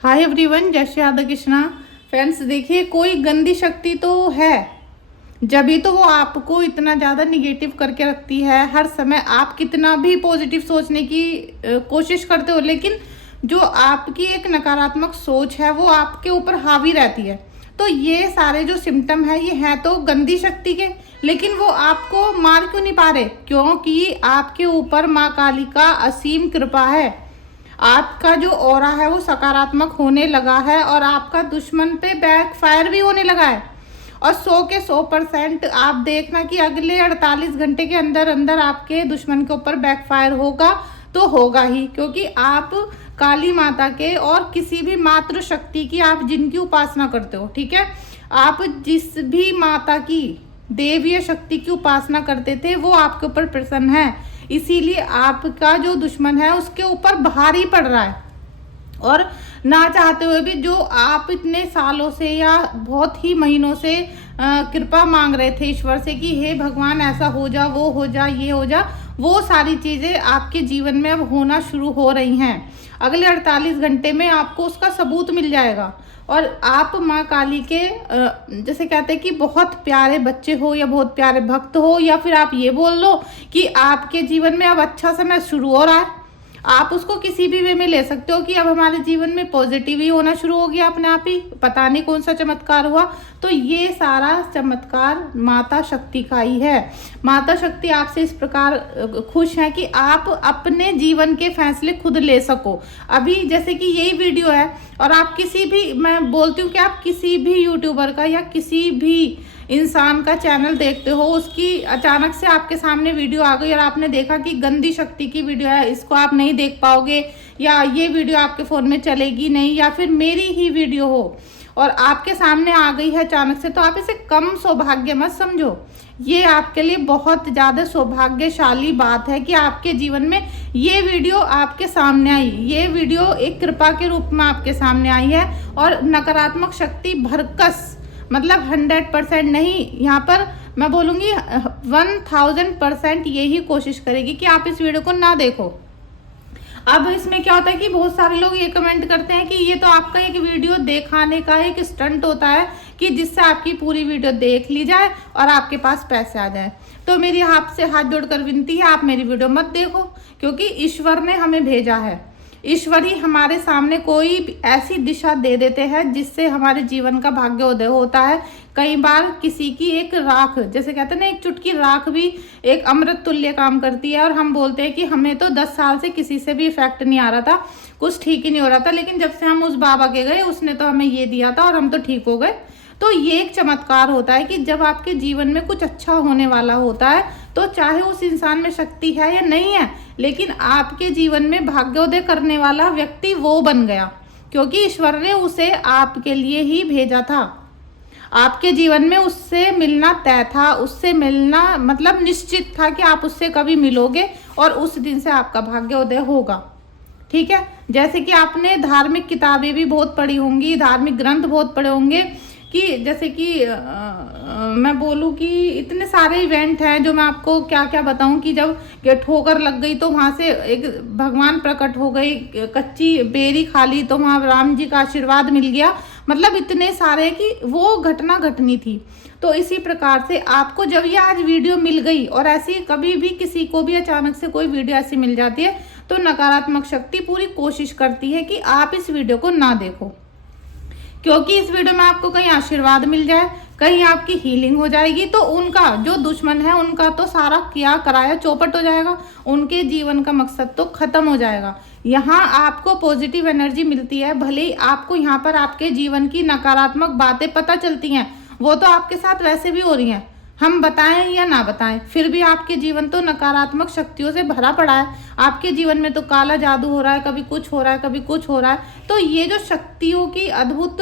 Hi everyone, जय Shri Radha Krishna. Friends देखिए, कोई गंदी शक्ति तो है, जब भी तो वो आपको इतना ज़्यादा निगेटिव करके रखती है। हर समय आप कितना भी पॉजिटिव सोचने की कोशिश करते हो, लेकिन जो आपकी एक नकारात्मक सोच है वो आपके ऊपर हावी रहती है। तो ये सारे जो सिम्टम है ये हैं तो गंदी शक्ति के, लेकिन वो आपको मार क्यों नहीं पा रहे? क्योंकि आपके ऊपर माँ काली का असीम कृपा है। आपका जो ऑरा है वो सकारात्मक होने लगा है और आपका दुश्मन पे बैकफायर भी होने लगा है। और 100 के 100% आप देखना कि अगले 48 घंटे के अंदर अंदर आपके दुश्मन के ऊपर बैकफायर होगा तो होगा ही, क्योंकि आप काली माता के और किसी भी मातृ शक्ति की आप जिनकी उपासना करते हो, ठीक है, आप जिस भी माता की देवीय शक्ति की उपासना करते थे वो आपके ऊपर प्रसन्न है। इसीलिए आपका जो दुश्मन है उसके ऊपर भारी पड़ रहा है। और ना चाहते हुए भी जो आप इतने सालों से या बहुत ही महीनों से कृपा मांग रहे थे ईश्वर से कि हे भगवान ऐसा हो जा, वो हो जा, ये हो जा, वो सारी चीज़ें आपके जीवन में अब होना शुरू हो रही हैं। अगले 48 घंटे में आपको उसका सबूत मिल जाएगा। और आप माँ काली के जैसे कहते हैं कि बहुत प्यारे बच्चे हो या बहुत प्यारे भक्त हो, या फिर आप ये बोल लो कि आपके जीवन में अब अच्छा समय शुरू हो रहा है। आप उसको किसी भी वे में ले सकते हो कि अब हमारे जीवन में पॉजिटिव ही होना शुरू हो गया अपने आप ही, पता नहीं कौन सा चमत्कार हुआ। तो ये सारा चमत्कार माता शक्ति का ही है। माता शक्ति आपसे इस प्रकार खुश है कि आप अपने जीवन के फैसले खुद ले सको। अभी जैसे कि यही वीडियो है और आप किसी भी, मैं बोलती हूँ कि आप किसी भी यूट्यूबर का या किसी भी इंसान का चैनल देखते हो, उसकी अचानक से आपके सामने वीडियो आ गई और आपने देखा कि गंदी शक्ति की वीडियो है, इसको आप नहीं देख पाओगे, या ये वीडियो आपके फ़ोन में चलेगी नहीं, या फिर मेरी ही वीडियो हो और आपके सामने आ गई है अचानक से, तो आप इसे कम सौभाग्य मत समझो। ये आपके लिए बहुत ज़्यादा सौभाग्यशाली बात है कि आपके जीवन में ये वीडियो आपके सामने आई। ये वीडियो एक कृपा के रूप में आपके सामने आई है और नकारात्मक शक्ति भरकस, मतलब 100% नहीं, यहाँ पर मैं बोलूँगी 1000% यही कोशिश करेगी कि आप इस वीडियो को ना देखो। अब इसमें क्या होता है कि बहुत सारे लोग ये कमेंट करते हैं कि ये तो आपका एक वीडियो दिखाने का एक स्टंट होता है कि जिससे आपकी पूरी वीडियो देख ली जाए और आपके पास पैसे आ जाए। तो मेरी आपसे हाथ जोड़कर विनती है, आप मेरी वीडियो मत देखो, क्योंकि ईश्वर ने हमें भेजा है। ईश्वर ही हमारे सामने कोई ऐसी दिशा दे देते हैं जिससे हमारे जीवन का भाग्योदय होता है। कई बार किसी की एक राख, जैसे कहते हैं ना, एक चुटकी राख भी एक अमृत तुल्य काम करती है। और हम बोलते हैं कि हमें तो 10 साल से किसी से भी इफेक्ट नहीं आ रहा था, कुछ ठीक ही नहीं हो रहा था, लेकिन जब से हम उस बाबा के गए उसने तो हमें ये दिया था और हम तो ठीक हो गए। तो ये एक चमत्कार होता है कि जब आपके जीवन में कुछ अच्छा होने वाला होता है तो चाहे उस इंसान में शक्ति है या नहीं है, लेकिन आपके जीवन में भाग्योदय करने वाला व्यक्ति वो बन गया, क्योंकि ईश्वर ने उसे आपके लिए ही भेजा था। आपके जीवन में उससे मिलना तय था, उससे मिलना मतलब निश्चित था कि आप उससे कभी मिलोगे और उस दिन से आपका भाग्योदय होगा। ठीक है, जैसे कि आपने धार्मिक किताबें भी बहुत पढ़ी होंगी, धार्मिक ग्रंथ बहुत पढ़े होंगे कि जैसे कि मैं बोलूँ कि इतने सारे इवेंट हैं जो मैं आपको क्या क्या बताऊं कि जब ठोकर लग गई तो वहाँ से एक भगवान प्रकट हो गई, कच्ची बेरी खा ली तो वहाँ राम जी का आशीर्वाद मिल गया। मतलब इतने सारे कि वो घटना घटनी थी। तो इसी प्रकार से आपको जब ये आज वीडियो मिल गई, और ऐसी कभी भी किसी को भी अचानक से कोई वीडियो ऐसी मिल जाती है तो नकारात्मक शक्ति पूरी कोशिश करती है कि आप इस वीडियो को ना देखो, क्योंकि इस वीडियो में आपको कहीं आशीर्वाद मिल जाए, कहीं आपकी हीलिंग हो जाएगी, तो उनका जो दुश्मन है उनका तो सारा किया कराया चौपट हो जाएगा, उनके जीवन का मकसद तो खत्म हो जाएगा। यहाँ आपको पॉजिटिव एनर्जी मिलती है, भले ही आपको यहाँ पर आपके जीवन की नकारात्मक बातें पता चलती हैं, वो तो आपके साथ वैसे भी हो रही हैं, हम बताएं या ना बताएं, फिर भी आपके जीवन तो नकारात्मक शक्तियों से भरा पड़ा है। आपके जीवन में तो काला जादू हो रहा है, कभी कुछ हो रहा है, कभी कुछ हो रहा है। तो ये जो शक्तियों की अद्भुत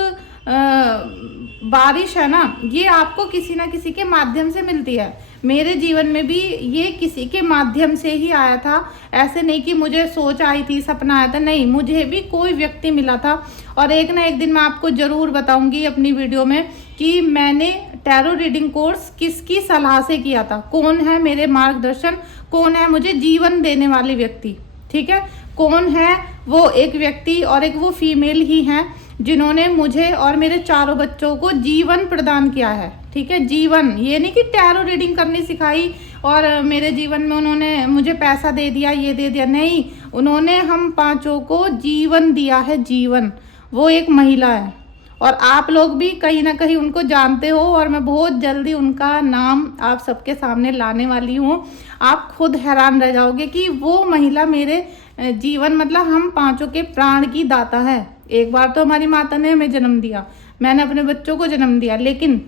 बारिश है ना, ये आपको किसी ना किसी के माध्यम से मिलती है। मेरे जीवन में भी ये किसी के माध्यम से ही आया था। ऐसे नहीं कि मुझे सोच आई थी, सपना आया था, नहीं, मुझे भी कोई व्यक्ति मिला था। और एक ना एक दिन मैं आपको ज़रूर बताऊंगी अपनी वीडियो में कि मैंने टैरो रीडिंग कोर्स किसकी सलाह से किया था, कौन है मेरे मार्गदर्शन, कौन है मुझे जीवन देने वाले व्यक्ति, ठीक है, कौन है वो एक व्यक्ति और एक वो फीमेल ही हैं जिन्होंने मुझे और मेरे चारों बच्चों को जीवन प्रदान किया है। ठीक है, जीवन, ये नहीं कि टैरो रीडिंग करनी सिखाई और मेरे जीवन में उन्होंने मुझे पैसा दे दिया, ये दे दिया, नहीं, उन्होंने हम पांचों को जीवन दिया है, जीवन। वो एक महिला है और आप लोग भी कहीं ना कहीं उनको जानते हो और मैं बहुत जल्दी उनका नाम आप सबके सामने लाने वाली हूँ। आप खुद हैरान रह जाओगे कि वो महिला मेरे जीवन, मतलब हम पांचों के प्राण की दाता है। एक बार तो हमारी माता ने हमें जन्म दिया, मैंने अपने बच्चों को जन्म दिया, लेकिन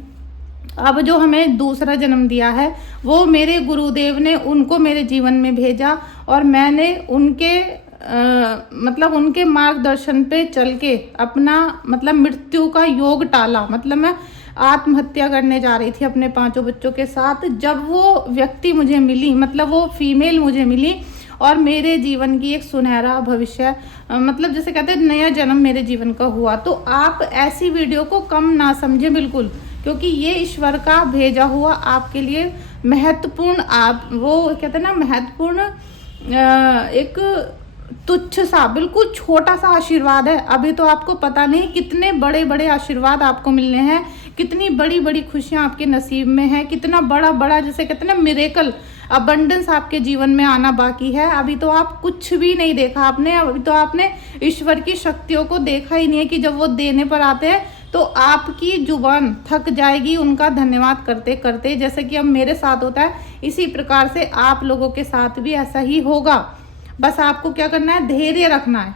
अब जो हमें दूसरा जन्म दिया है वो मेरे गुरुदेव ने उनको मेरे जीवन में भेजा और मैंने उनके मतलब उनके मार्गदर्शन पे चल के अपना मतलब मृत्यु का योग टाला। मतलब मैं आत्महत्या करने जा रही थी अपने पांचों बच्चों के साथ, जब वो व्यक्ति मुझे मिली, मतलब वो फीमेल मुझे मिली और मेरे जीवन की एक सुनहरा भविष्य, मतलब जैसे कहते हैं नया जन्म मेरे जीवन का हुआ। तो आप ऐसी वीडियो को कम ना समझें बिल्कुल, क्योंकि ये ईश्वर का भेजा हुआ आपके लिए महत्वपूर्ण, आप वो कहते हैं ना महत्वपूर्ण, एक तुच्छ सा, बिल्कुल छोटा सा आशीर्वाद है। अभी तो आपको पता नहीं कितने बड़े बड़े आशीर्वाद आपको मिलने हैं, कितनी बड़ी बड़ी खुशियां आपके नसीब में है, कितना बड़ा बड़ा जैसे कहते हैं ना मिरेकल, अबंडेंस आपके जीवन में आना बाकी है। अभी तो आप कुछ भी नहीं देखा आपने, अभी तो आपने ईश्वर की शक्तियों को देखा ही नहीं है कि जब वो देने पर आते हैं तो आपकी जुबान थक जाएगी उनका धन्यवाद करते करते। जैसे कि अब मेरे साथ होता है, इसी प्रकार से आप लोगों के साथ भी ऐसा ही होगा। बस आपको क्या करना है, धैर्य रखना है।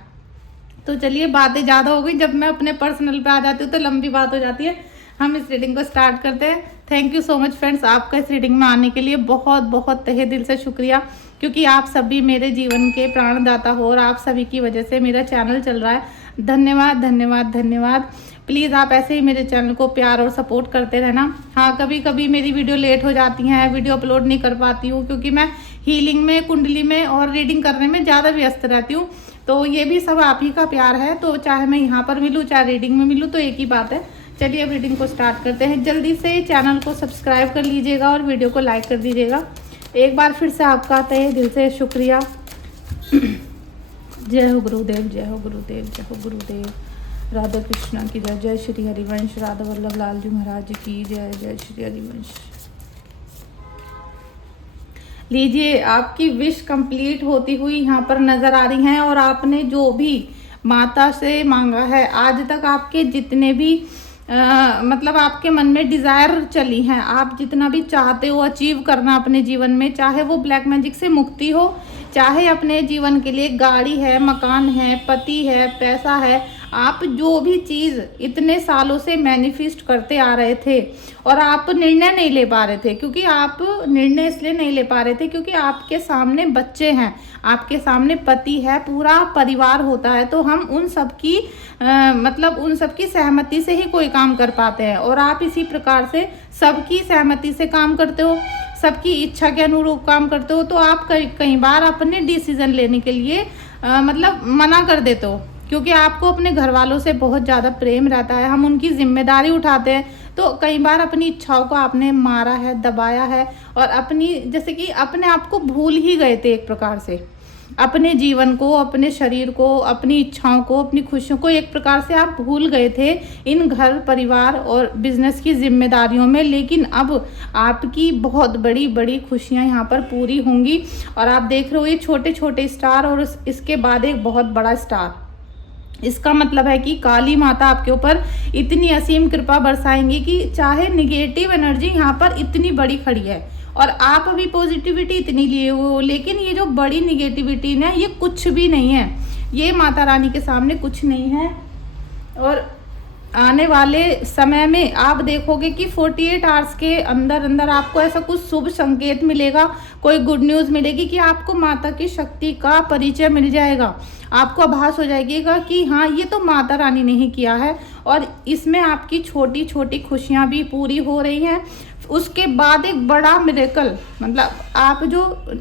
तो चलिए, बातें ज़्यादा हो गई, जब मैं अपने पर्सनल पे आ जाती हूँ तो लंबी बात हो जाती है। हम इस रीडिंग को स्टार्ट करते हैं। Thank you so much friends, आपका इस रीडिंग में आने के लिए बहुत बहुत तहे दिल से शुक्रिया, क्योंकि आप सभी मेरे जीवन के प्राणदाता हो और आप सभी की वजह से मेरा चैनल चल रहा है। धन्यवाद धन्यवाद धन्यवाद। प्लीज़ आप ऐसे ही मेरे चैनल को प्यार और सपोर्ट करते रहना। हाँ, कभी कभी मेरी वीडियो लेट हो जाती हैं, वीडियो अपलोड नहीं कर पाती हूँ, क्योंकि मैं हीलिंग में, कुंडली में और रीडिंग करने में ज़्यादा व्यस्त रहती हूँ। तो ये भी सब आप ही का प्यार है, तो चाहे मैं यहाँ पर मिलूँ चाहे रीडिंग में मिलूँ तो एक ही बात है। चलिए अब रीडिंग को स्टार्ट करते हैं। जल्दी से चैनल को सब्सक्राइब कर लीजिएगा और वीडियो को लाइक कर दीजिएगा। एक बार फिर से आपका तहे दिल से शुक्रिया। जय हो गुरुदेव, जय हो गुरुदेव, जय हो गुरुदेव। राधा कृष्ण की जय। जय श्री हरिवंश। राधा वल्लभ लाल जी महाराज की जय। जय श्री हरिवंश। लीजिए, आपकी विश कंप्लीट होती हुई यहाँ पर नजर आ रही हैं और आपने जो भी माता से मांगा है, आज तक आपके जितने भी मतलब आपके मन में डिज़ायर चली हैं, आप जितना भी चाहते हो अचीव करना अपने जीवन में, चाहे वो ब्लैक मैजिक से मुक्ति हो, चाहे अपने जीवन के लिए गाड़ी है, मकान है, पति है, पैसा है, आप जो भी चीज़ इतने सालों से मैनिफेस्ट करते आ रहे थे और आप निर्णय नहीं ले पा रहे थे, क्योंकि आप निर्णय इसलिए नहीं ले पा रहे थे क्योंकि आपके सामने बच्चे हैं, आपके सामने पति है, पूरा परिवार होता है, तो हम उन सब की मतलब उन सब की सहमति से ही कोई काम कर पाते हैं। और आप इसी प्रकार से सबकी सहमति से काम करते हो, सबकी इच्छा के अनुरूप काम करते हो, तो आप कई बार अपने डिसीजन लेने के लिए मतलब मना कर देते हो, क्योंकि आपको अपने घर वालों से बहुत ज़्यादा प्रेम रहता है, हम उनकी जिम्मेदारी उठाते हैं। तो कई बार अपनी इच्छाओं को आपने मारा है, दबाया है और अपनी जैसे कि अपने आप को भूल ही गए थे एक प्रकार से, अपने जीवन को, अपने शरीर को, अपनी इच्छाओं को, अपनी खुशियों को एक प्रकार से आप भूल गए थे इन घर परिवार और बिजनेस की जिम्मेदारियों में। लेकिन अब आपकी बहुत बड़ी बड़ी खुशियां यहाँ पर पूरी होंगी और आप देख रहे हो ये छोटे छोटे स्टार और इसके बाद एक बहुत बड़ा स्टार। इसका मतलब है कि काली माता आपके ऊपर इतनी असीम कृपा बरसाएंगी कि चाहे निगेटिव एनर्जी यहाँ पर इतनी बड़ी खड़ी है और आप अभी पॉजिटिविटी इतनी लिए हुए हो, लेकिन ये जो बड़ी निगेटिविटी है ये कुछ भी नहीं है, ये माता रानी के सामने कुछ नहीं है। और आने वाले समय में आप देखोगे कि 48 आवर्स के अंदर अंदर आपको ऐसा कुछ शुभ संकेत मिलेगा, कोई गुड न्यूज़ मिलेगी कि आपको माता की शक्ति का परिचय मिल जाएगा, आपको आभास हो जाएगा कि हाँ ये तो माता रानी ने ही किया है और इसमें आपकी छोटी छोटी खुशियाँ भी पूरी हो रही हैं। उसके बाद एक बड़ा मिरेकल, मतलब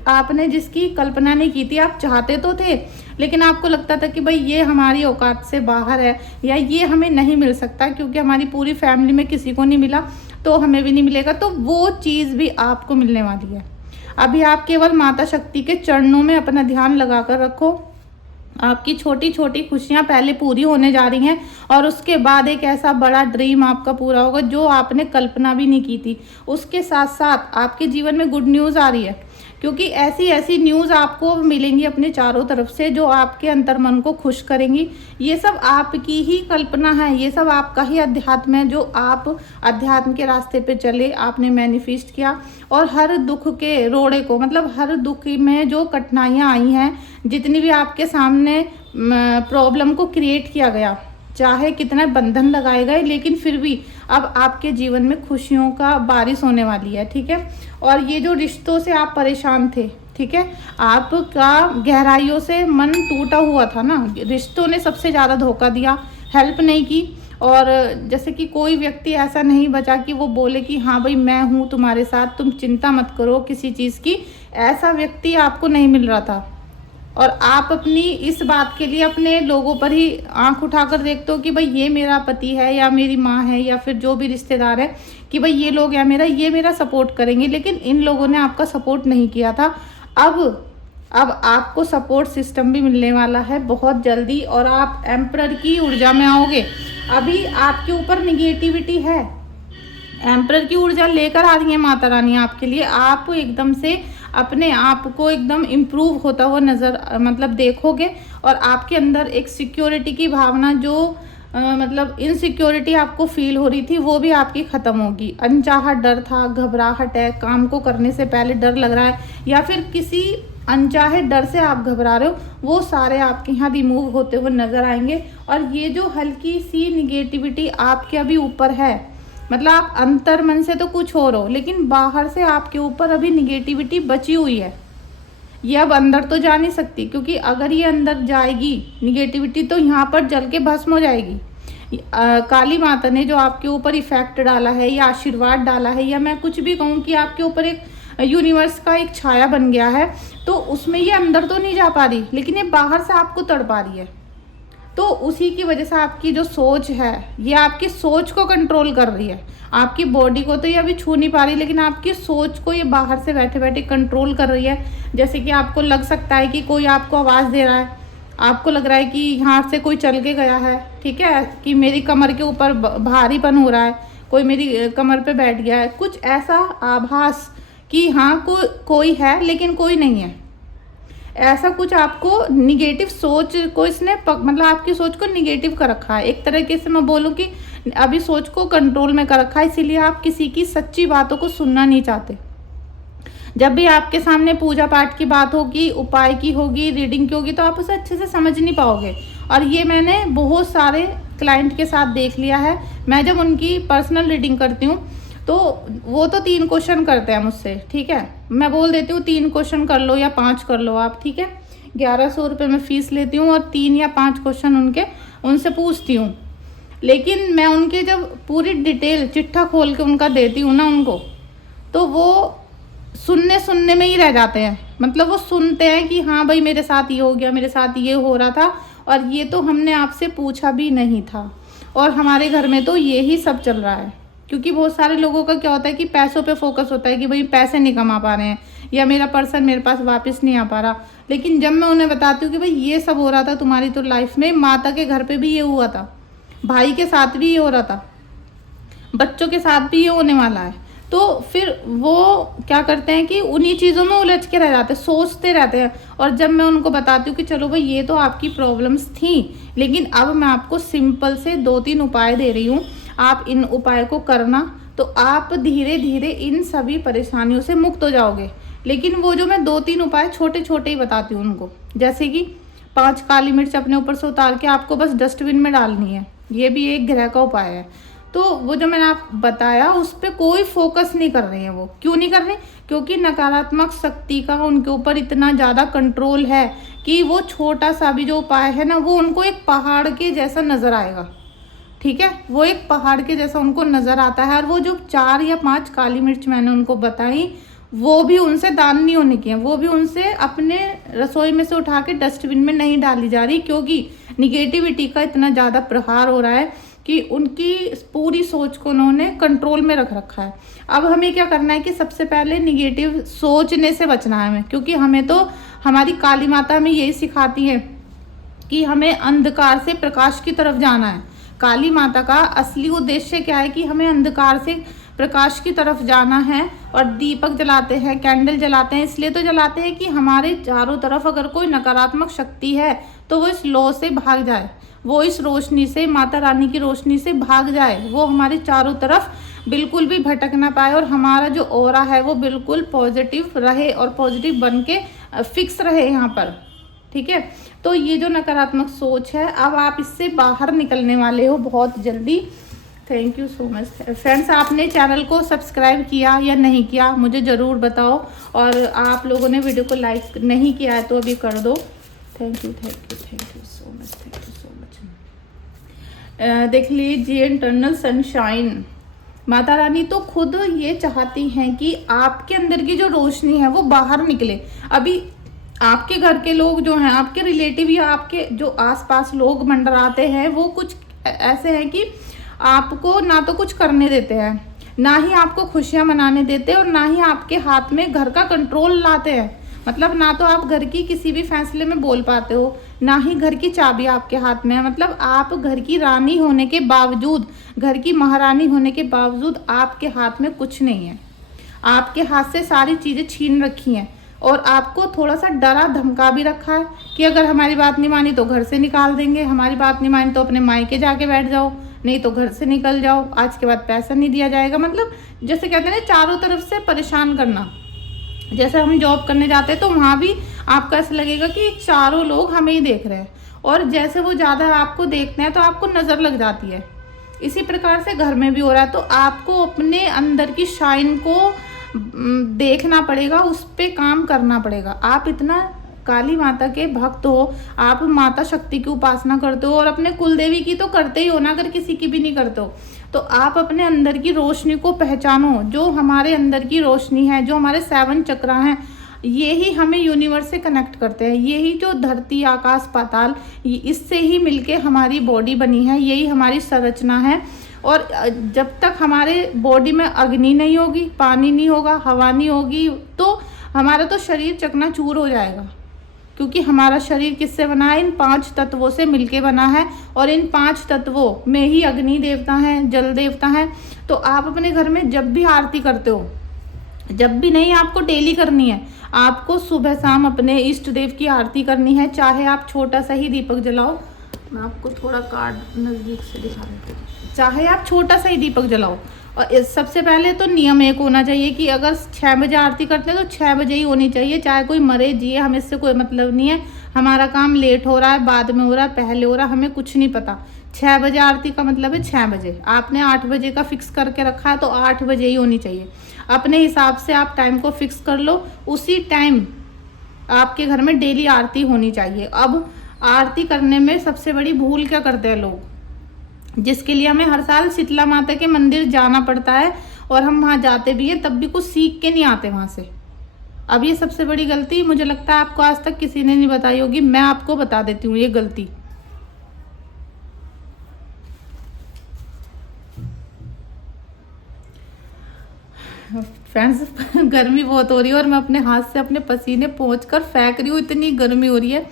आपने जिसकी कल्पना नहीं की थी, आप चाहते तो थे लेकिन आपको लगता था कि भाई ये हमारी औकात से बाहर है या ये हमें नहीं मिल सकता, क्योंकि हमारी पूरी फैमिली में किसी को नहीं मिला तो हमें भी नहीं मिलेगा, तो वो चीज़ भी आपको मिलने वाली है। अभी आप केवल माता शक्ति के चरणों में अपना ध्यान लगा कर रखो आपकी छोटी छोटी खुशियां पहले पूरी होने जा रही हैं और उसके बाद एक ऐसा बड़ा ड्रीम आपका पूरा होगा जो आपने कल्पना भी नहीं की थी। उसके साथ साथ आपके जीवन में गुड न्यूज़ आ रही है, क्योंकि ऐसी ऐसी न्यूज़ आपको मिलेंगी अपने चारों तरफ से जो आपके अंतर्मन को खुश करेंगी। ये सब आपकी ही कल्पना है, ये सब आपका ही अध्यात्म है जो आप अध्यात्म के रास्ते पे चले, आपने मैनिफेस्ट किया। और हर दुख के रोड़े को, मतलब हर दुख में जो कठिनाइयाँ आई हैं, जितनी भी आपके सामने प्रॉब्लम को क्रिएट किया गया, चाहे कितना बंधन लगाए गए, लेकिन फिर भी अब आपके जीवन में खुशियों का बारिश होने वाली है। ठीक है। और ये जो रिश्तों से आप परेशान थे, ठीक है, आपका गहराइयों से मन टूटा हुआ था ना, रिश्तों ने सबसे ज़्यादा धोखा दिया, हेल्प नहीं की। और जैसे कि कोई व्यक्ति ऐसा नहीं बचा कि वो बोले कि हाँ भाई मैं हूँ तुम्हारे साथ, तुम चिंता मत करो किसी चीज़ की, ऐसा व्यक्ति आपको नहीं मिल रहा था। और आप अपनी इस बात के लिए अपने लोगों पर ही आंख उठाकर देखते हो कि भाई ये मेरा पति है या मेरी माँ है या फिर जो भी रिश्तेदार है, कि भाई ये लोग हैं मेरा, ये मेरा सपोर्ट करेंगे, लेकिन इन लोगों ने आपका सपोर्ट नहीं किया था। अब आपको सपोर्ट सिस्टम भी मिलने वाला है बहुत जल्दी और आप एम्परर की ऊर्जा में आओगे। अभी आपके ऊपर निगेटिविटी है, एम्परर की ऊर्जा लेकर आ रही है माता रानी आपके लिए। आप एकदम से अपने आप को एकदम इम्प्रूव होता हुआ मतलब देखोगे, और आपके अंदर एक सिक्योरिटी की भावना जो मतलब इनसिक्योरिटी आपको फील हो रही थी वो भी आपकी ख़त्म होगी। अनचाहा डर था, घबराहट है, काम को करने से पहले डर लग रहा है या फिर किसी अनचाहे डर से आप घबरा रहे हो, वो सारे आपके यहाँ रिमूव होते हुए नज़र आएंगे। और ये जो हल्की सी निगेटिविटी आपके अभी ऊपर है, मतलब आप अंतर मन से तो कुछ और हो, लेकिन बाहर से आपके ऊपर अभी निगेटिविटी बची हुई है, ये अब अंदर तो जा नहीं सकती, क्योंकि अगर ये अंदर जाएगी निगेटिविटी तो यहाँ पर जल के भस्म हो जाएगी। काली माता ने जो आपके ऊपर इफेक्ट डाला है या आशीर्वाद डाला है, या मैं कुछ भी कहूँ कि आपके ऊपर एक यूनिवर्स का एक छाया बन गया है, तो उसमें ये अंदर तो नहीं जा पा रही, लेकिन ये बाहर से आपको तड़पा रही है। तो उसी की वजह से आपकी जो सोच है, ये आपकी सोच को कंट्रोल कर रही है। आपकी बॉडी को तो ये अभी छू नहीं पा रही, लेकिन आपकी सोच को ये बाहर से बैठे बैठे कंट्रोल कर रही है। जैसे कि आपको लग सकता है कि कोई आपको आवाज़ दे रहा है, आपको लग रहा है कि यहाँ से कोई चल के गया है, ठीक है, कि मेरी कमर के ऊपर भारीपन हो रहा है, कोई मेरी कमर पे बैठ गया है, कुछ ऐसा आभास कि हाँ कोई है लेकिन कोई नहीं है। ऐसा कुछ आपको निगेटिव सोच को इसने मतलब आपकी सोच को निगेटिव कर रखा है। एक तरीके से मैं बोलूँ कि अभी सोच को कंट्रोल में कर रखा है, इसीलिए आप किसी की सच्ची बातों को सुनना नहीं चाहते। जब भी आपके सामने पूजा पाठ की बात होगी, उपाय की होगी, रीडिंग की होगी, तो आप उसे अच्छे से समझ नहीं पाओगे। और ये मैंने बहुत सारे क्लाइंट के साथ देख लिया है। मैं जब उनकी पर्सनल रीडिंग करती हूँ तो वो तो 3 क्वेश्चन करते हैं मुझसे, ठीक है, मैं बोल देती हूँ 3 क्वेश्चन कर लो या 5 कर लो आप, ठीक है। 1100 रुपये में फ़ीस लेती हूँ और 3 या 5 क्वेश्चन उनसे पूछती हूँ। लेकिन मैं उनके जब पूरी डिटेल चिट्ठा खोल के उनका देती हूँ ना उनको, तो वो सुनने में ही रह जाते हैं। मतलब वो सुनते हैं कि हाँ भाई मेरे साथ ये हो गया, मेरे साथ ये हो रहा था, और ये तो हमने आपसे पूछा भी नहीं था, और हमारे घर में तो ये ही सब चल रहा है। क्योंकि बहुत सारे लोगों का क्या होता है कि पैसों पे फोकस होता है कि भाई पैसे नहीं कमा पा रहे हैं या मेरा पर्सन मेरे पास वापस नहीं आ पा रहा। लेकिन जब मैं उन्हें बताती हूँ कि भाई ये सब हो रहा था तुम्हारी तो लाइफ में, माता के घर पे भी ये हुआ था, भाई के साथ भी ये हो रहा था, बच्चों के साथ भी ये होने वाला है, तो फिर वो क्या करते हैं कि उन्हीं चीज़ों में उलझ के रह जाते हैं, सोचते रहते हैं। और जब मैं उनको बताती हूँ कि चलो भाई ये तो आपकी प्रॉब्लम्स थी, लेकिन अब मैं आपको सिंपल से 2-3 उपाय दे रही हूँ, आप इन उपाय को करना, तो आप धीरे धीरे इन सभी परेशानियों से मुक्त हो जाओगे। लेकिन वो जो मैं 2-3 उपाय छोटे छोटे ही बताती हूँ उनको, जैसे कि 5 काली मिर्च अपने ऊपर से उतार के आपको बस डस्टबिन में डालनी है, ये भी एक ग्रह का उपाय है। तो वो जो मैंने आप बताया उस पर कोई फोकस नहीं कर रहे हैं। वो क्यों नहीं कर रहे? क्योंकि नकारात्मक शक्ति का उनके ऊपर इतना ज़्यादा कंट्रोल है कि वो छोटा सा भी जो उपाय है ना, वो उनको एक पहाड़ के जैसा नज़र आएगा, ठीक है, वो एक पहाड़ के जैसा उनको नज़र आता है। और वो जो 4 या 5 काली मिर्च मैंने उनको बताई, वो भी उनसे दान नहीं होने की है, वो भी उनसे अपने रसोई में से उठा के डस्टबिन में नहीं डाली जा रही, क्योंकि निगेटिविटी का इतना ज़्यादा प्रहार हो रहा है कि उनकी पूरी सोच को उन्होंने कंट्रोल में रख रखा है। अब हमें क्या करना है कि सबसे पहले निगेटिव सोचने से बचना है हमें, क्योंकि हमें तो हमारी काली माता हमें यही सिखाती है कि हमें अंधकार से प्रकाश की तरफ जाना है। काली माता का असली उद्देश्य क्या है कि हमें अंधकार से प्रकाश की तरफ जाना है। और दीपक जलाते हैं, कैंडल जलाते हैं, इसलिए तो जलाते हैं कि हमारे चारों तरफ अगर कोई नकारात्मक शक्ति है तो वो इस लौ से भाग जाए, वो इस रोशनी से, माता रानी की रोशनी से भाग जाए, वो हमारे चारों तरफ बिल्कुल भी भटक ना पाए और हमारा जो ऑरा है वो बिल्कुल पॉजिटिव रहे और पॉजिटिव बन के फिक्स रहे यहाँ पर। ठीक है, तो ये जो नकारात्मक सोच है, अब आप इससे बाहर निकलने वाले हो बहुत जल्दी। Thank you so much friends. आपने चैनल को सब्सक्राइब किया या नहीं किया मुझे ज़रूर बताओ, और आप लोगों ने वीडियो को लाइक नहीं किया है तो अभी कर दो। Thank you so much, thank you so much. देख लीजिए, इंटरनल सनशाइन, माता रानी तो खुद ये चाहती हैं कि आपके अंदर की जो रोशनी है वो बाहर निकले। अभी आपके घर के लोग जो हैं, आपके रिलेटिव या आपके जो आसपास लोग मंडराते हैं, वो कुछ ऐसे हैं कि आपको ना तो कुछ करने देते हैं, ना ही आपको खुशियां मनाने देते और ना ही आपके हाथ में घर का कंट्रोल लाते हैं। मतलब ना तो आप घर की किसी भी फैसले में बोल पाते हो, ना ही घर की चाबी आपके हाथ में है। मतलब आप घर की रानी होने के बावजूद, घर की महारानी होने के बावजूद आपके हाथ में कुछ नहीं है। आपके हाथ से सारी चीज़ें छीन रखी हैं और आपको थोड़ा सा डरा धमका भी रखा है कि अगर हमारी बात नहीं मानी तो घर से निकाल देंगे, हमारी बात नहीं मानी तो अपने मायके जाके बैठ जाओ, नहीं तो घर से निकल जाओ, आज के बाद पैसा नहीं दिया जाएगा। मतलब जैसे कहते हैं ना, चारों तरफ से परेशान करना। जैसे हम जॉब करने जाते हैं तो वहाँ भी आपको ऐसा लगेगा कि चारों लोग हमें ही देख रहे हैं, और जैसे वो ज़्यादा आपको देखते हैं तो आपको नज़र लग जाती है। इसी प्रकार से घर में भी हो रहा है। तो आपको अपने अंदर की शाइन को देखना पड़ेगा, उस पर काम करना पड़ेगा। आप इतना काली माता के भक्त हो, आप माता शक्ति की उपासना करते हो और अपने कुल देवी की तो करते ही हो ना, अगर किसी की भी नहीं करते हो तो आप अपने अंदर की रोशनी को पहचानो। जो हमारे अंदर की रोशनी है, जो हमारे 7 चक्र हैं, ये ही हमें यूनिवर्स से कनेक्ट करते हैं। यही जो धरती, आकाश, पाताल, इससे ही मिलके हमारी बॉडी बनी है, यही हमारी संरचना है। और जब तक हमारे बॉडी में अग्नि नहीं होगी, पानी नहीं होगा, हवा नहीं होगी, तो हमारा तो शरीर चकनाचूर हो जाएगा। क्योंकि हमारा शरीर किससे बना है? इन 5 तत्वों से मिलके बना है, और इन 5 तत्वों में ही अग्नि देवता है, जल देवता है। तो आप अपने घर में जब भी आरती करते हो, जब भी नहीं, आपको डेली करनी है, आपको सुबह शाम अपने इष्ट देव की आरती करनी है। चाहे आप छोटा सा ही दीपक जलाओ, मैं आपको थोड़ा कार्ड नज़दीक से दिखा देती हूँ। चाहे आप छोटा सा ही दीपक जलाओ, और सबसे पहले तो नियम एक होना चाहिए कि अगर 6 बजे आरती करते हैं तो 6 बजे ही होनी चाहिए। चाहे कोई मरे जिए, हमें इससे कोई मतलब नहीं है। हमारा काम लेट हो रहा है, बाद में हो रहा है, पहले हो रहा है, हमें कुछ नहीं पता। 6 बजे आरती का मतलब है 6 बजे। आपने 8 बजे का फिक्स करके रखा है तो 8 बजे ही होनी चाहिए। अपने हिसाब से आप टाइम को फिक्स कर लो, उसी टाइम आपके घर में डेली आरती होनी चाहिए। अब आरती करने में सबसे बड़ी भूल क्या करते हैं लोग, जिसके लिए हमें हर साल शीतला माता के मंदिर जाना पड़ता है, और हम वहाँ जाते भी हैं तब भी कुछ सीख के नहीं आते वहाँ से। अब ये सबसे बड़ी गलती मुझे लगता है आपको आज तक किसी ने नहीं बताई होगी, मैं आपको बता देती हूँ ये गलती। फ्रेंड्स, गर्मी बहुत हो रही है और मैं अपने हाथ से अपने पसीने पोंछकर फेंक रही हूँ, इतनी गर्मी हो रही है।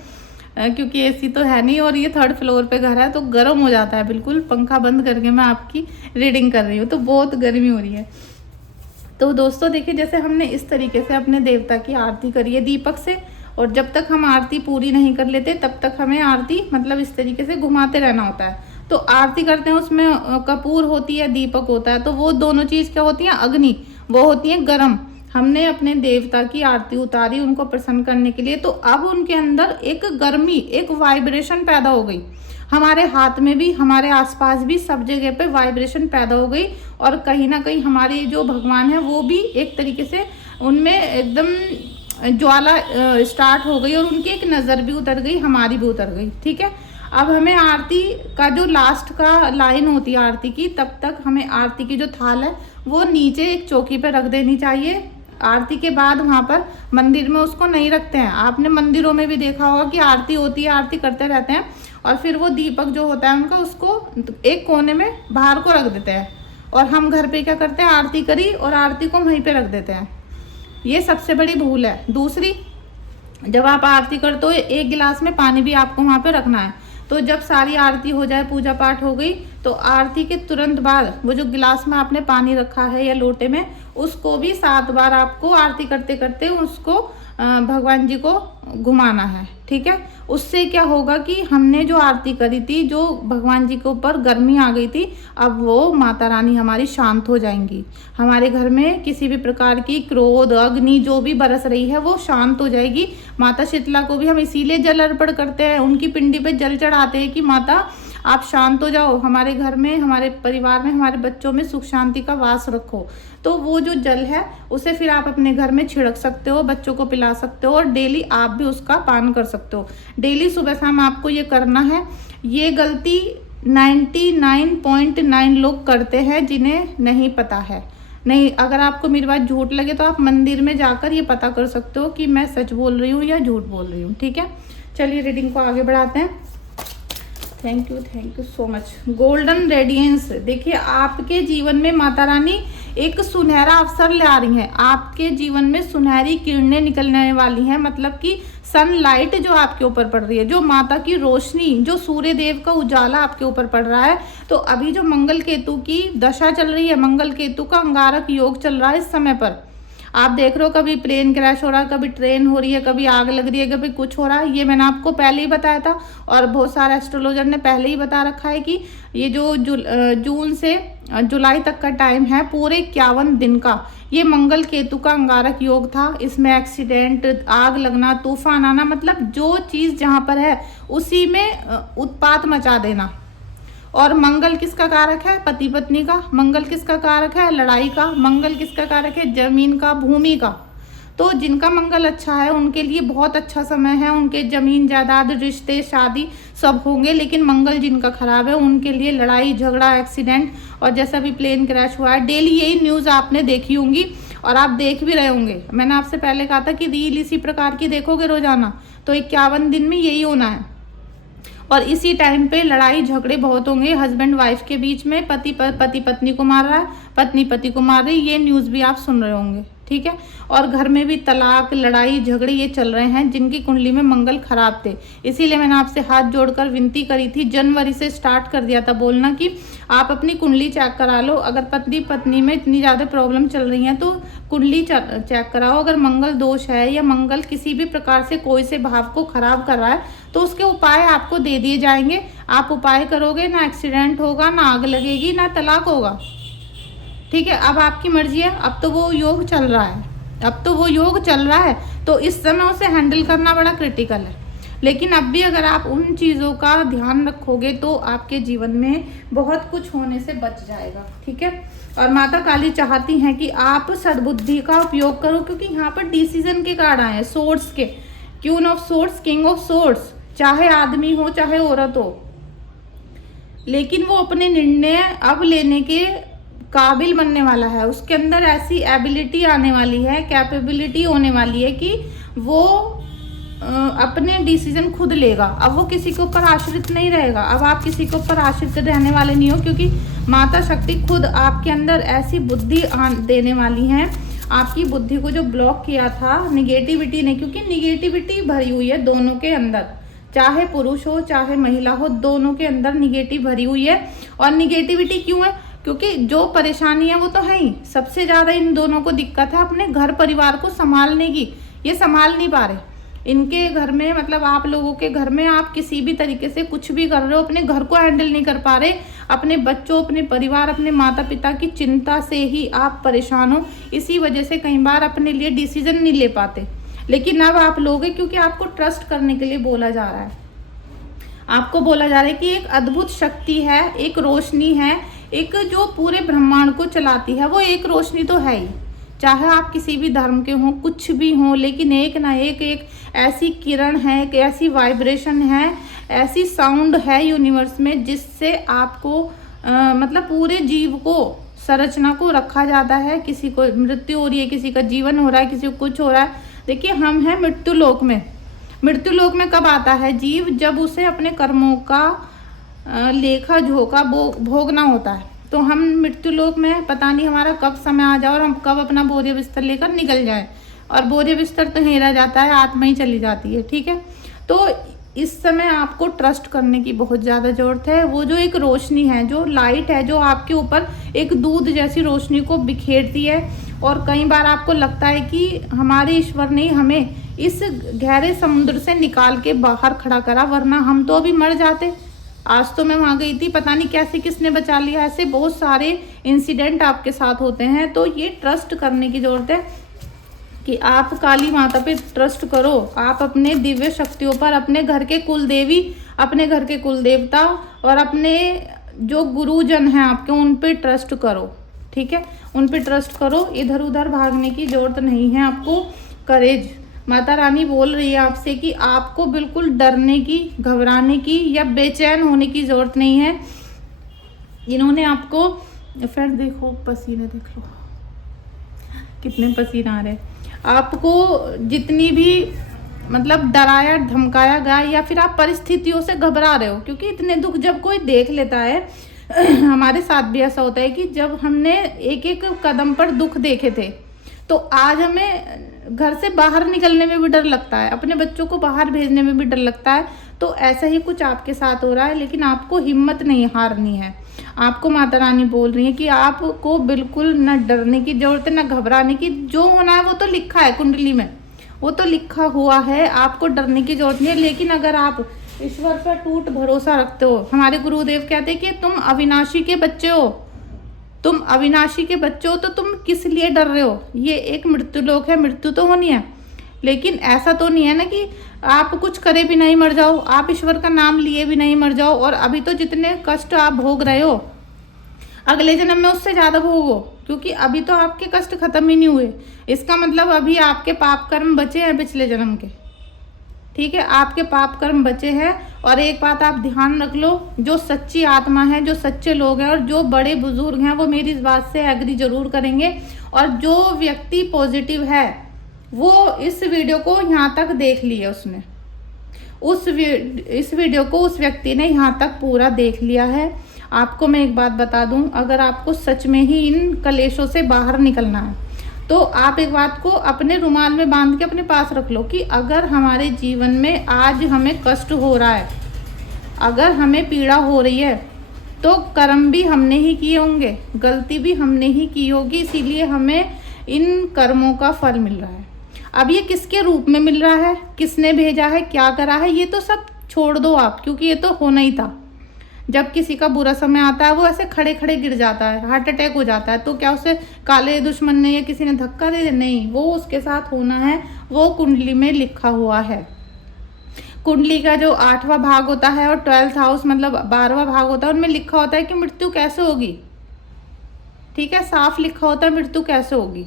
क्योंकि एसी तो है नहीं और ये 3rd फ्लोर पे घर है तो गर्म हो जाता है बिल्कुल। पंखा बंद करके मैं आपकी रीडिंग कर रही हूँ, तो बहुत गर्मी हो रही है। तो दोस्तों देखिए, जैसे हमने इस तरीके से अपने देवता की आरती करी है दीपक से, और जब तक हम आरती पूरी नहीं कर लेते तब तक हमें आरती मतलब इस तरीके से घुमाते रहना होता है। तो आरती करते हैं, उसमें कपूर होती है, दीपक होता है, तो वो दोनों चीज़ क्या होती हैं? अग्नि, वो होती है गर्म। हमने अपने देवता की आरती उतारी उनको प्रसन्न करने के लिए, तो अब उनके अंदर एक गर्मी, एक वाइब्रेशन पैदा हो गई। हमारे हाथ में भी, हमारे आसपास भी, सब जगह पे वाइब्रेशन पैदा हो गई, और कहीं ना कहीं हमारे जो भगवान है वो भी एक तरीके से उनमें एकदम ज्वाला स्टार्ट हो गई, और उनकी एक नज़र भी उतर गई, हमारी भी उतर गई। ठीक है, अब हमें आरती का जो लास्ट का लाइन होती है आरती की, तब तक हमें आरती की जो थाल है वो नीचे एक चौकी पे रख देनी चाहिए। आरती के बाद वहाँ पर मंदिर में उसको नहीं रखते हैं। आपने मंदिरों में भी देखा होगा कि आरती होती है, आरती करते रहते हैं, और फिर वो दीपक जो होता है उनका, उसको एक कोने में बाहर को रख देते हैं, और हम घर पे क्या करते हैं? आरती करी और आरती को वहीं पे रख देते हैं। ये सबसे बड़ी भूल है। दूसरी, जब आप आरती करते हो एक गिलास में पानी भी आपको वहाँ पे रखना है। तो जब सारी आरती हो जाए, पूजा पाठ हो गई, तो आरती के तुरंत बाद वो जो गिलास में आपने पानी रखा है या लोटे में, उसको भी 7 बार आपको आरती करते करते उसको भगवान जी को घुमाना है। ठीक है, उससे क्या होगा कि हमने जो आरती करी थी, जो भगवान जी के ऊपर गर्मी आ गई थी, अब वो माता रानी हमारी शांत हो जाएंगी। हमारे घर में किसी भी प्रकार की क्रोध, अग्नि जो भी बरस रही है वो शांत हो जाएगी। माता शीतला को भी हम इसीलिए जल अर्पण करते हैं, उनकी पिंडी पे जल चढ़ाते हैं कि माता आप शांत हो जाओ, हमारे घर में, हमारे परिवार में, हमारे बच्चों में सुख शांति का वास रखो। तो वो जो जल है उसे फिर आप अपने घर में छिड़क सकते हो, बच्चों को पिला सकते हो, और डेली आप भी उसका पान कर सकते हो। डेली सुबह शाम आपको ये करना है। ये गलती 99.9 लोग करते हैं जिन्हें नहीं पता है। नहीं, अगर आपको मेरी बात झूठ लगे तो आप मंदिर में जाकर ये पता कर सकते हो कि मैं सच बोल रही हूँ या झूठ बोल रही हूँ। ठीक है, चलिए रीडिंग को आगे बढ़ाते हैं। Thank you so much. Golden radiance, देखिए आपके जीवन में माता रानी एक सुनहरा अवसर ले आ रही हैं। आपके जीवन में सुनहरी किरणें निकलने वाली हैं, मतलब कि सनलाइट जो आपके ऊपर पड़ रही है, जो माता की रोशनी, जो सूर्य देव का उजाला आपके ऊपर पड़ रहा है। तो अभी जो मंगल केतु की दशा चल रही है, मंगल केतु का अंगारक योग चल रहा है इस समय पर। आप देख रहे हो कभी प्लेन क्रैश हो रहा है, कभी ट्रेन हो रही है, कभी आग लग रही है, कभी कुछ हो रहा है। ये मैंने आपको पहले ही बताया था, और बहुत सारे एस्ट्रोलॉजर ने पहले ही बता रखा है कि ये जो जून से जुलाई तक का टाइम है, पूरे 51 दिन का, ये मंगल केतु का अंगारक योग था। इसमें एक्सीडेंट, आग लगना, तूफान आना, मतलब जो चीज़ जहाँ पर है उसी में उत्पात मचा देना। और मंगल किसका कारक है? पति पत्नी का। मंगल किसका कारक है? लड़ाई का। मंगल किसका कारक है? जमीन का, भूमि का। तो जिनका मंगल अच्छा है उनके लिए बहुत अच्छा समय है, उनके जमीन जायदाद, रिश्ते, शादी सब होंगे। लेकिन मंगल जिनका खराब है उनके लिए लड़ाई झगड़ा, एक्सीडेंट, और जैसा भी प्लेन क्रैश हुआ है, डेली यही न्यूज़ आपने देखी होंगी और आप देख भी रहे होंगे। मैंने आपसे पहले कहा था कि रील इसी प्रकार की देखोगे रोजाना, तो 51 दिन में यही होना है। और इसी टाइम पे लड़ाई झगड़े बहुत होंगे हस्बैंड वाइफ के बीच में, पति पत्नी को मार रहा है, पत्नी पति को मार रही, ये न्यूज़ भी आप सुन रहे होंगे। ठीक है, और घर में भी तलाक, लड़ाई झगड़े ये चल रहे हैं जिनकी कुंडली में मंगल खराब थे। इसीलिए मैंने आपसे हाथ जोड़कर विनती करी थी, जनवरी से स्टार्ट कर दिया था बोलना कि आप अपनी कुंडली चेक करा लो। अगर पति पत्नी में इतनी ज़्यादा प्रॉब्लम चल रही है तो कुंडली चेक कराओ। अगर मंगल दोष है या मंगल किसी भी प्रकार से कोई से भाव को खराब कर रहा है तो उसके उपाय आपको दे दिए जाएंगे। आप उपाय करोगे, ना एक्सीडेंट होगा, ना आग लगेगी, ना तलाक होगा। ठीक है, अब आपकी मर्जी है। अब तो वो योग चल रहा है, तो इस समय उसे हैंडल करना बड़ा क्रिटिकल है। लेकिन अब भी अगर आप उन चीज़ों का ध्यान रखोगे तो आपके जीवन में बहुत कुछ होने से बच जाएगा। ठीक है, और माता काली चाहती हैं कि आप सद्बुद्धि का उपयोग करो, क्योंकि यहाँ पर डिसीजन के कार्ड आए हैं, सोर्ड्स के, queen of swords, king of swords. चाहे आदमी हो चाहे औरत हो, लेकिन वो अपने निर्णय अब लेने के काबिल बनने वाला है। उसके अंदर ऐसी एबिलिटी आने वाली है, कैपेबिलिटी होने वाली है कि वो अपने डिसीजन खुद लेगा। अब वो किसी के ऊपर आश्रित नहीं रहेगा। अब आप किसी के ऊपर आश्रित रहने वाले नहीं हो, क्योंकि माता शक्ति खुद आपके अंदर ऐसी बुद्धि देने वाली है। आपकी बुद्धि को जो ब्लॉक किया था निगेटिविटी ने, क्योंकि निगेटिविटी भरी हुई है दोनों के अंदर, चाहे पुरुष हो चाहे महिला हो, दोनों के अंदर निगेटिव भरी हुई है। और निगेटिविटी क्यों है? क्योंकि जो परेशानी है वो तो है ही, सबसे ज़्यादा इन दोनों को दिक्कत है अपने घर परिवार को संभालने की। ये संभाल नहीं पा रहे। इनके घर में, मतलब आप लोगों के घर में, आप किसी भी तरीके से कुछ भी कर रहे हो, अपने घर को हैंडल नहीं कर पा रहे। अपने बच्चों, अपने परिवार, अपने माता पिता की चिंता से ही आप परेशान हो। इसी वजह से कई बार अपने लिए डिसीजन नहीं ले पाते। लेकिन अब आप लोगे, क्योंकि आपको ट्रस्ट करने के लिए बोला जा रहा है। आपको बोला जा रहा है कि एक अद्भुत शक्ति है, एक रोशनी है, एक जो पूरे ब्रह्मांड को चलाती है, वो एक रोशनी तो है ही। चाहे आप किसी भी धर्म के हों, कुछ भी हों, लेकिन एक ना एक ऐसी किरण है, एक ऐसी वाइब्रेशन है, ऐसी साउंड है यूनिवर्स में, जिससे आपको मतलब पूरे जीव को, संरचना को रखा जाता है। किसी को मृत्यु हो रही है, किसी का जीवन हो रहा है, किसी को कुछ हो रहा है। देखिए, हम हैं मृत्यु लोक में। मृत्यु लोक में कब आता है जीव? जब उसे अपने कर्मों का लेखा जोखा भोगना होता है। तो हम मृत्यु लोक में, पता नहीं हमारा कब समय आ जाए और हम कब अपना बोरिया बिस्तर लेकर निकल जाए। और बोझ बिस्तर तो यहीं रह जाता है, आत्मा ही चली जाती है। ठीक है, तो इस समय आपको ट्रस्ट करने की बहुत ज़्यादा ज़रूरत है। वो जो एक रोशनी है, जो लाइट है, जो आपके ऊपर एक दूध जैसी रोशनी को बिखेरती है, और कई बार आपको लगता है कि हमारे ईश्वर ने हमें इस गहरे समुद्र से निकाल के बाहर खड़ा करा, वरना हम तो अभी मर जाते। आज तो मैं वहाँ गई थी, पता नहीं कैसे किसने बचा लिया। ऐसे बहुत सारे इंसिडेंट आपके साथ होते हैं। तो ये ट्रस्ट करने की ज़रूरत है कि आप काली माता पे ट्रस्ट करो, आप अपने दिव्य शक्तियों पर, अपने घर के कुल देवी, अपने घर के कुल देवता और अपने जो गुरुजन हैं आपके, उन पे ट्रस्ट करो। ठीक है, उन पे ट्रस्ट करो, इधर उधर भागने की ज़रूरत नहीं है आपको। करेज, माता रानी बोल रही है आपसे कि आपको बिल्कुल डरने की, घबराने की या बेचैन होने की ज़रूरत नहीं है। इन्होंने आपको, फिर देखो पसीने, देख लो कितने पसीने आ रहे हैं। आपको जितनी भी मतलब डराया धमकाया गया, या फिर आप परिस्थितियों से घबरा रहे हो, क्योंकि इतने दुख जब कोई देख लेता है हमारे साथ भी ऐसा होता है कि जब हमने एक एक कदम पर दुख देखे थे, तो आज हमें घर से बाहर निकलने में भी डर लगता है, अपने बच्चों को बाहर भेजने में भी डर लगता है। तो ऐसा ही कुछ आपके साथ हो रहा है, लेकिन आपको हिम्मत नहीं हारनी है। आपको माता रानी बोल रही है कि आपको बिल्कुल न डरने की जरूरत है, न घबराने की। जो होना है वो तो लिखा है कुंडली में, वो तो लिखा हुआ है, आपको डरने की जरूरत नहीं है। लेकिन अगर आप ईश्वर पर टूट भरोसा रखते हो, हमारे गुरुदेव कहते हैं कि तुम अविनाशी के बच्चे हो, तुम अविनाशी के बच्चे हो, तो तुम किस लिए डर रहे हो। ये एक मृत्यु लोक है, मृत्यु तो होनी है, लेकिन ऐसा तो नहीं है ना कि आप कुछ करे भी नहीं मर जाओ, आप ईश्वर का नाम लिए भी नहीं मर जाओ। और अभी तो जितने कष्ट आप भोग रहे हो, अगले जन्म में उससे ज़्यादा भोगो, क्योंकि अभी तो आपके कष्ट खत्म ही नहीं हुए। इसका मतलब अभी आपके पाप कर्म बचे हैं पिछले जन्म के। ठीक है, आपके पाप कर्म बचे हैं। और एक बात आप ध्यान रख लो, जो सच्ची आत्मा है, जो सच्चे लोग हैं और जो बड़े बुजुर्ग हैं, वो मेरी इस बात से एग्री जरूर करेंगे। और जो व्यक्ति पॉजिटिव है, वो इस वीडियो को यहाँ तक देख लिया, उसने इस वीडियो को उस व्यक्ति ने यहाँ तक पूरा देख लिया है। आपको मैं एक बात बता दूं, अगर आपको सच में ही इन कलेशों से बाहर निकलना है, तो आप एक बात को अपने रुमाल में बांध के अपने पास रख लो कि अगर हमारे जीवन में आज हमें कष्ट हो रहा है, अगर हमें पीड़ा हो रही है, तो कर्म भी हमने ही किए होंगे, गलती भी हमने ही की होगी, इसीलिए हमें इन कर्मों का फल मिल रहा है। अब ये किसके रूप में मिल रहा है, किसने भेजा है, क्या करा है, ये तो सब छोड़ दो आप, क्योंकि ये तो होना ही था। जब किसी का बुरा समय आता है, वो ऐसे खड़े खड़े गिर जाता है, हार्ट अटैक हो जाता है, तो क्या उसे काले दुश्मन ने या किसी ने धक्का दे दिया? नहीं, वो उसके साथ होना है, वो कुंडली में लिखा हुआ है। कुंडली का जो 8वां भाग होता है और 12th हाउस मतलब 12वां भाग होता है, उनमें लिखा होता है कि मृत्यु कैसे होगी। ठीक है, साफ लिखा होता है मृत्यु कैसे होगी।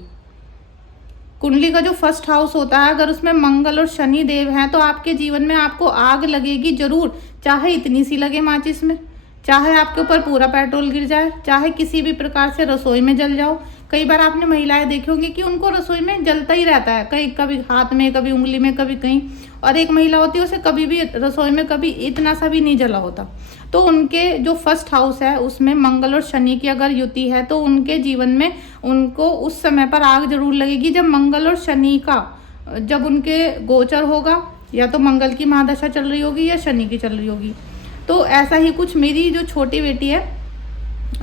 कुंडली का जो 1st हाउस होता है, अगर उसमें मंगल और शनि देव हैं, तो आपके जीवन में आपको आग लगेगी जरूर, चाहे इतनी सी लगे माचिस में, चाहे आपके ऊपर पूरा पेट्रोल गिर जाए, चाहे किसी भी प्रकार से रसोई में जल जाओ। कई बार आपने महिलाएं देखी होंगी कि उनको रसोई में जलता ही रहता है, कहीं कभी हाथ में, कभी उंगली में, कभी कहीं। और एक महिला होती है, उसे कभी भी रसोई में कभी इतना सा भी नहीं जला होता। तो उनके जो 1st हाउस है, उसमें मंगल और शनि की अगर युति है, तो उनके जीवन में उनको उस समय पर आग जरूर लगेगी जब मंगल और शनि का, जब उनके गोचर होगा, या तो मंगल की महादशा चल रही होगी या शनि की चल रही होगी। तो ऐसा ही कुछ मेरी जो छोटी बेटी है,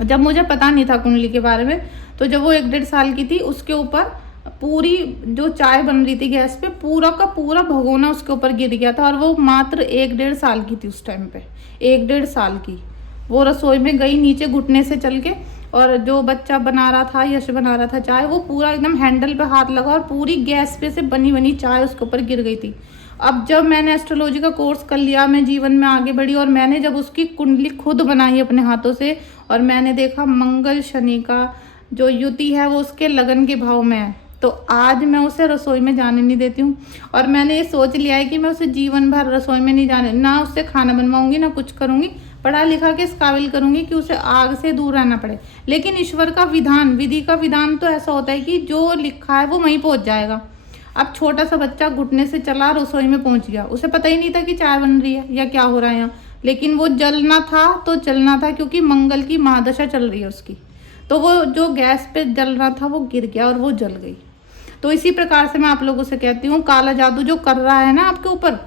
जब मुझे पता नहीं था कुंडली के बारे में, तो जब वो 1-1.5 साल की थी, उसके ऊपर पूरी जो चाय बन रही थी गैस पे, पूरा का पूरा भगोना उसके ऊपर गिर गया था। और वो मात्र 1-1.5 साल की थी उस टाइम पे, 1-1.5 साल की। वो रसोई में गई नीचे घुटने से चल के, और जो बच्चा बना रहा था, यश बना रहा था चाय, वो पूरा एकदम हैंडल पे हाथ लगा और पूरी गैस पे से बनी बनी चाय उसके ऊपर गिर गई थी। अब जब मैंने एस्ट्रोलॉजी का कोर्स कर लिया, मैं जीवन में आगे बढ़ी, और मैंने जब उसकी कुंडली खुद बनाई अपने हाथों से, और मैंने देखा मंगल शनि का जो युति है वो उसके लगन के भाव में है, तो आज मैं उसे रसोई में जाने नहीं देती हूँ। और मैंने ये सोच लिया है कि मैं उसे जीवन भर रसोई में नहीं जाने, ना उससे खाना बनवाऊंगी, ना कुछ करूँगी, पढ़ा लिखा के इस काबिल करूँगी कि उसे आग से दूर रहना पड़े। लेकिन ईश्वर का विधान, विधि का विधान तो ऐसा होता है कि जो लिखा है वो वहीं पहुँच जाएगा। अब छोटा सा बच्चा घुटने से चला, रसोई में पहुँच गया, उसे पता ही नहीं था कि चाय बन रही है या क्या हो रहा है यहाँ, लेकिन वो जलना था तो जलना था, क्योंकि मंगल की महादशा चल रही है उसकी। तो वो जो गैस पे जल रहा था वो गिर गया और वो जल गई। तो इसी प्रकार से मैं आप लोगों से कहती हूँ, काला जादू जो कर रहा है ना आपके ऊपर,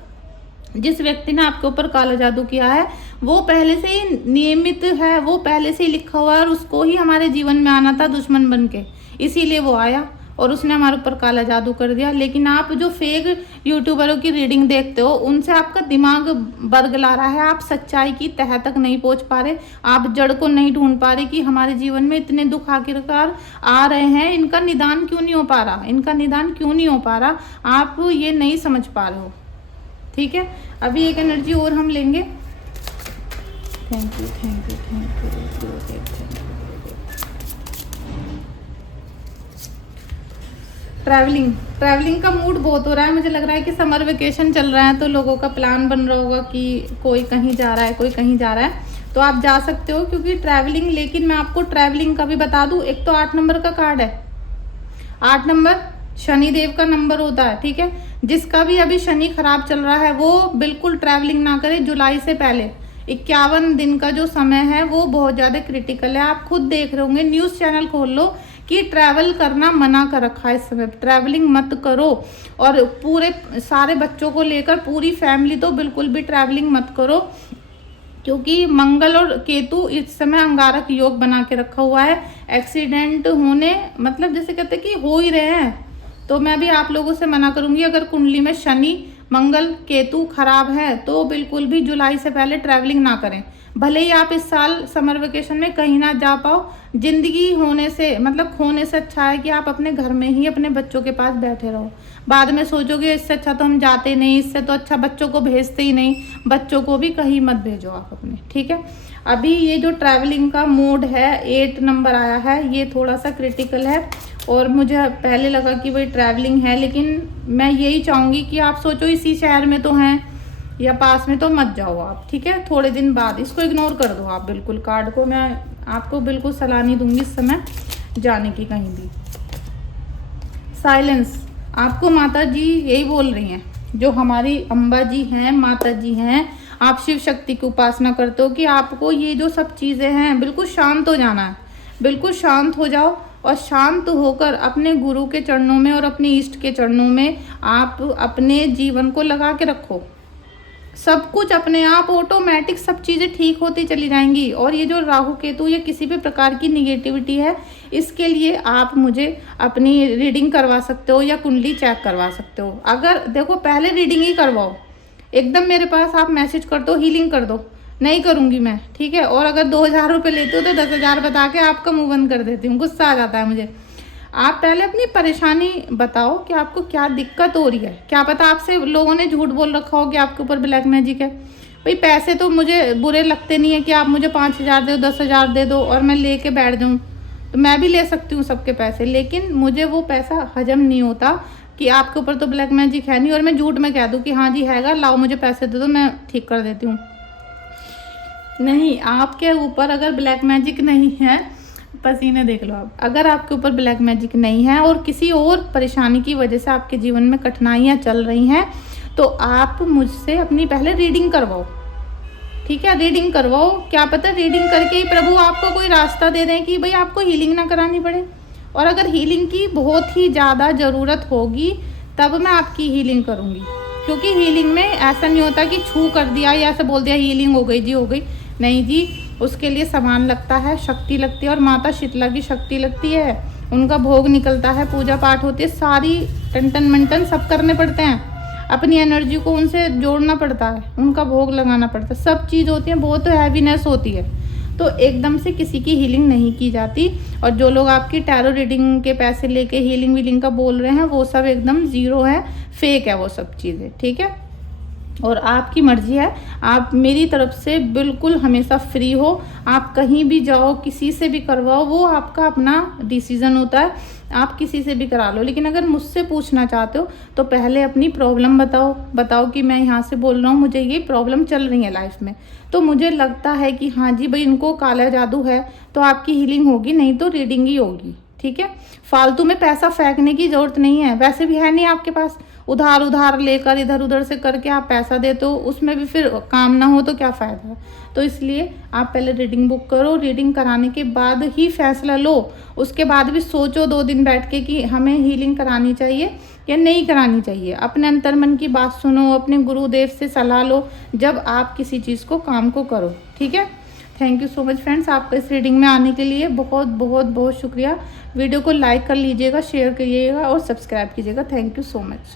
जिस व्यक्ति ने आपके ऊपर काला जादू किया है वो पहले से ही नियमित है, वो पहले से ही लिखा हुआ है और उसको ही हमारे जीवन में आना था दुश्मन बन के, इसीलिए वो आया और उसने हमारे ऊपर काला जादू कर दिया। लेकिन आप जो फेक यूट्यूबरों की रीडिंग देखते हो उनसे आपका दिमाग बरगला रहा है, आप सच्चाई की तह तक नहीं पहुंच पा रहे, आप जड़ को नहीं ढूंढ पा रहे कि हमारे जीवन में इतने दुख आखिरकार आ रहे हैं, इनका निदान क्यों नहीं हो पा रहा, इनका निदान क्यों नहीं हो पा रहा, आप ये नहीं समझ पा रहे हो। ठीक है, अभी एक एनर्जी और हम लेंगे। Thank you thank you thank you. Travelling का मूड बहुत हो रहा है, मुझे लग रहा है कि समर वेकेशन चल रहा है तो लोगों का प्लान बन रहा होगा कि कोई कहीं जा रहा है, कोई कहीं जा रहा है, तो आप जा सकते हो क्योंकि ट्रैवलिंग। लेकिन मैं आपको ट्रैवलिंग का भी बता दूं, एक तो 8 नंबर का कार्ड है, 8 नंबर शनिदेव का नंबर होता है। ठीक है, जिसका भी अभी शनि खराब चल रहा है वो बिल्कुल ट्रैवलिंग ना करे। जुलाई से पहले 51 दिन का जो समय है वो बहुत ज़्यादा क्रिटिकल है। आप खुद देख रहे होंगे, न्यूज़ चैनल खोल लो कि ट्रैवल करना मना कर रखा है इस समय, ट्रैवलिंग मत करो। और पूरे सारे बच्चों को लेकर पूरी फैमिली तो बिल्कुल भी ट्रैवलिंग मत करो, क्योंकि मंगल और केतु इस समय अंगारक योग बना के रखा हुआ है। एक्सीडेंट होने मतलब जैसे कहते हैं कि हो ही रहे हैं, तो मैं भी आप लोगों से मना करूंगी, अगर कुंडली में शनि मंगल केतु खराब है तो बिल्कुल भी जुलाई से पहले ट्रैवलिंग ना करें। भले ही आप इस साल समर वेकेशन में कहीं ना जा पाओ, जिंदगी होने से मतलब खोने से अच्छा है कि आप अपने घर में ही अपने बच्चों के पास बैठे रहो। बाद में सोचोगे इससे अच्छा तो हम जाते नहीं, इससे तो अच्छा बच्चों को भेजते ही नहीं, बच्चों को भी कहीं मत भेजो आप अपने। ठीक है, अभी ये जो ट्रैवलिंग का मोड है 8 नंबर आया है, ये थोड़ा सा क्रिटिकल है और मुझे पहले लगा कि वही ट्रैवलिंग है, लेकिन मैं यही चाहूँगी कि आप सोचो इसी शहर में तो हैं या पास में, तो मत जाओ आप। ठीक है, थोड़े दिन बाद इसको इग्नोर कर दो आप बिल्कुल। कार्ड को मैं आपको बिल्कुल सलाह नहीं दूंगी इस समय जाने की कहीं भी। साइलेंस, आपको माता जी यही बोल रही हैं, जो हमारी अम्बा जी हैं, माता जी हैं, आप शिव शक्ति की उपासना करते हो कि आपको ये जो सब चीज़ें हैं बिल्कुल शांत हो जाना है, बिल्कुल शांत हो जाओ और शांत होकर अपने गुरु के चरणों में और अपने इष्ट के चरणों में आप अपने जीवन को लगा के रखो। सब कुछ अपने आप ऑटोमेटिक सब चीज़ें ठीक होती चली जाएंगी। और ये जो राहु केतु या किसी भी प्रकार की निगेटिविटी है, इसके लिए आप मुझे अपनी रीडिंग करवा सकते हो या कुंडली चेक करवा सकते हो। अगर देखो पहले रीडिंग ही करवाओ, एकदम मेरे पास आप मैसेज कर दो हीलिंग कर दो, नहीं करूँगी मैं। ठीक है, और अगर 2000 रुपये लेते हो तो 10,000 बता के आपका मुँह बंद कर देती हूँ, गुस्सा आ जाता है मुझे। आप पहले अपनी परेशानी बताओ कि आपको क्या दिक्कत हो रही है। क्या पता आपसे लोगों ने झूठ बोल रखा हो कि आपके ऊपर ब्लैक मैजिक है। भाई पैसे तो मुझे बुरे लगते नहीं है कि आप मुझे 5,000 दे दो, 10,000 दे दो और मैं लेके बैठ जाऊँ, तो मैं भी ले सकती हूँ सबके पैसे, लेकिन मुझे वो पैसा हजम नहीं होता कि आपके ऊपर तो ब्लैक मैजिक है नहीं और मैं झूठ में कह दूँ कि हाँ जी हैगा, लाओ मुझे पैसे दे दो मैं ठीक कर देती हूँ। नहीं, आपके ऊपर अगर ब्लैक मैजिक नहीं है, पसीने देख लो आप, अगर आपके ऊपर ब्लैक मैजिक नहीं है और किसी और परेशानी की वजह से आपके जीवन में कठिनाइयाँ चल रही हैं, तो आप मुझसे अपनी पहले रीडिंग करवाओ। ठीक है, रीडिंग करवाओ, क्या पता रीडिंग करके ही प्रभु आपको कोई रास्ता दे दें कि भाई आपको हीलिंग ना करानी पड़े। और अगर हीलिंग की बहुत ही ज़्यादा ज़रूरत होगी तब मैं आपकी हीलिंग करूँगी, क्योंकि हीलिंग में ऐसा नहीं होता कि छू कर दिया या ऐसा बोल दिया हीलिंग हो गई जी हो गई, नहीं जी, उसके लिए सामान लगता है, शक्ति लगती है और माता शीतला की शक्ति लगती है, उनका भोग निकलता है, पूजा पाठ होती है, सारी टन मंटन सब करने पड़ते हैं, अपनी एनर्जी को उनसे जोड़ना पड़ता है, उनका भोग लगाना पड़ता है, सब चीज़ होती है, बहुत हैवीनेस होती है, तो एकदम से किसी की हीलिंग नहीं की जाती। और जो लोग आपकी टैरो रीडिंग के पैसे लेके हीलिंग वीलिंग का बोल रहे हैं वो सब एकदम ज़ीरो है, फेक है वो सब चीज़ें। ठीक है, और आपकी मर्जी है, आप मेरी तरफ से बिल्कुल हमेशा फ्री हो, आप कहीं भी जाओ किसी से भी करवाओ, वो आपका अपना डिसीज़न होता है, आप किसी से भी करा लो। लेकिन अगर मुझसे पूछना चाहते हो तो पहले अपनी प्रॉब्लम बताओ कि मैं यहाँ से बोल रहा हूँ, मुझे ये प्रॉब्लम चल रही है लाइफ में, तो मुझे लगता है कि हाँ जी भाई इनको काला जादू है, तो आपकी हीलिंग होगी, नहीं तो रीडिंग ही होगी। ठीक है, फालतू में पैसा फेंकने की ज़रूरत नहीं है, वैसे भी है नहीं आपके पास, उधार उधार लेकर इधर उधर से करके आप पैसा देते हो, उसमें भी फिर काम ना हो तो क्या फ़ायदा है। तो इसलिए आप पहले रीडिंग बुक करो, रीडिंग कराने के बाद ही फैसला लो। उसके बाद भी सोचो 2 दिन बैठ के कि हमें हीलिंग करानी चाहिए या नहीं करानी चाहिए। अपने अंतर्मन की बात सुनो, अपने गुरुदेव से सलाह लो जब आप किसी चीज़ को काम को करो, ठीक है। Thank you so much friends, आपका इस रीडिंग में आने के लिए बहुत बहुत बहुत शुक्रिया। वीडियो को लाइक कर लीजिएगा, शेयर करिएगा और सब्सक्राइब कीजिएगा। Thank you so much.